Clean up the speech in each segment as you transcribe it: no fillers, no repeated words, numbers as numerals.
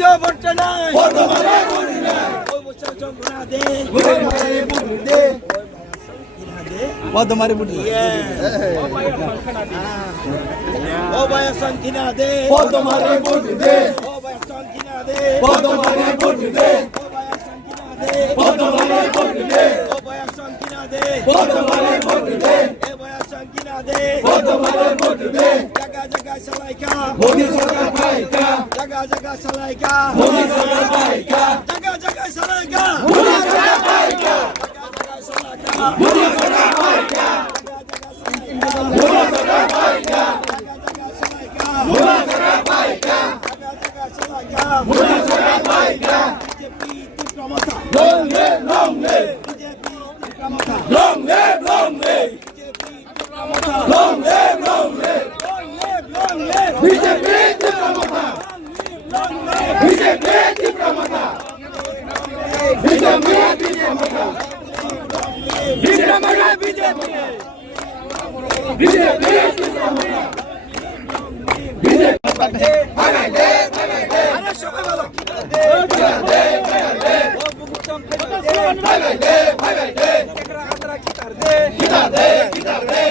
BDO ভোটে নাই বর্তমানে বুদ্ধি নাই ওই বছর যন্ত্রণা দে বর্তমানে বুদ্ধি দে বর্তমানে বুদ্ধি ও ভাইয়া শান্তি না দে বর্তমানে বুদ্ধি দে ও ভাইয়া শান্তি না দে বর্তমানে বুদ্ধি দে ও ভাইয়া শান্তি না দে বর্তমানে বুদ্ধি দে ও ভাইয়া শান্তি না দে বর্তমানে বুদ্ধি দে এ ভাইয়া শান্তি না দে বর্তমানে বুদ্ধি দে জায়গা জায়গা সলাইকা মোদি সরকার পাইকা জায়গা জায়গা সলাইকা মোদি সরকার পাইকা জায়গা জায়গা সলাইকা মোদি সরকার পাইকা মোদি সরকার পাইকা মোদি সরকার পাইকা মোদি সরকার পাইকা মোদি সরকার পাইকা long live long live long live long live long live long live BJP তীব্রমতা বিজেপি তীব্রমতা বিজেপি তীব্রমতা তীব্রমতা বিজেপি বিজেপি তীব্রমতা বিজেপি ভাগাই দে আরে সবাই বলো ভাগাই দে ভাগাই দে একরা আতরা কিতার দে কিতার দে কিতার দে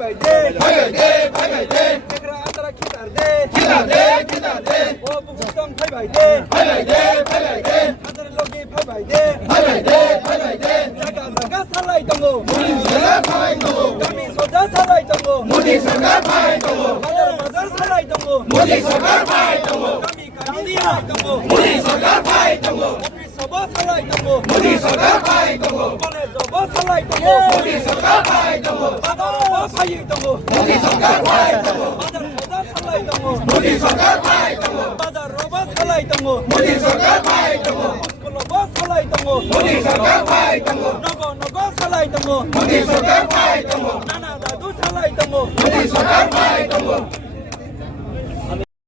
ভাই দে ভাগাই দে ভাগাই দে একরা আতরা কিতার দে কিতার দে কিতার দে ও বুকুতম ভাই দে ভাগাই দে ভাগাই দে আদর লগে ভাই দে ভাগাই দে ভাগাই দে জায়গা জায়গা সালাই তঙ্গো মোদি সরকার পাই তঙ্গো কামি সোজা সালাই তঙ্গো মোদি সরকার পাই তঙ্গো বাজার বাজার সালাই তঙ্গো মোদি সরকার পাই তঙ্গো কামি কামি দিয়া তঙ্গো মোদি সরকার পাই তঙ্গো অফিস সবা সালাই তঙ্গো মোদি সরকার পাই তঙ্গো মানে জবা সালাই তঙ্গো মোদি সরকার পাই তঙ্গো বাজার বা সাই তঙ্গো মোদি সরকার পাই তঙ্গো বাজার সোজা সালাই তঙ্গো মোদি সরকার পাই তঙ্গো বাজার রবা সালাই তঙ্গো মোদি সরকার পাই তঙ্গো স্কুল বা সালাই তঙ্গো মোদি সরকার পাই তঙ্গো নগ নগ সালাই তঙ্গো মোদি সরকার পাই তঙ্গো নানা দাদু সালাই তঙ্গো মোদি সরকার পাই তঙ্গো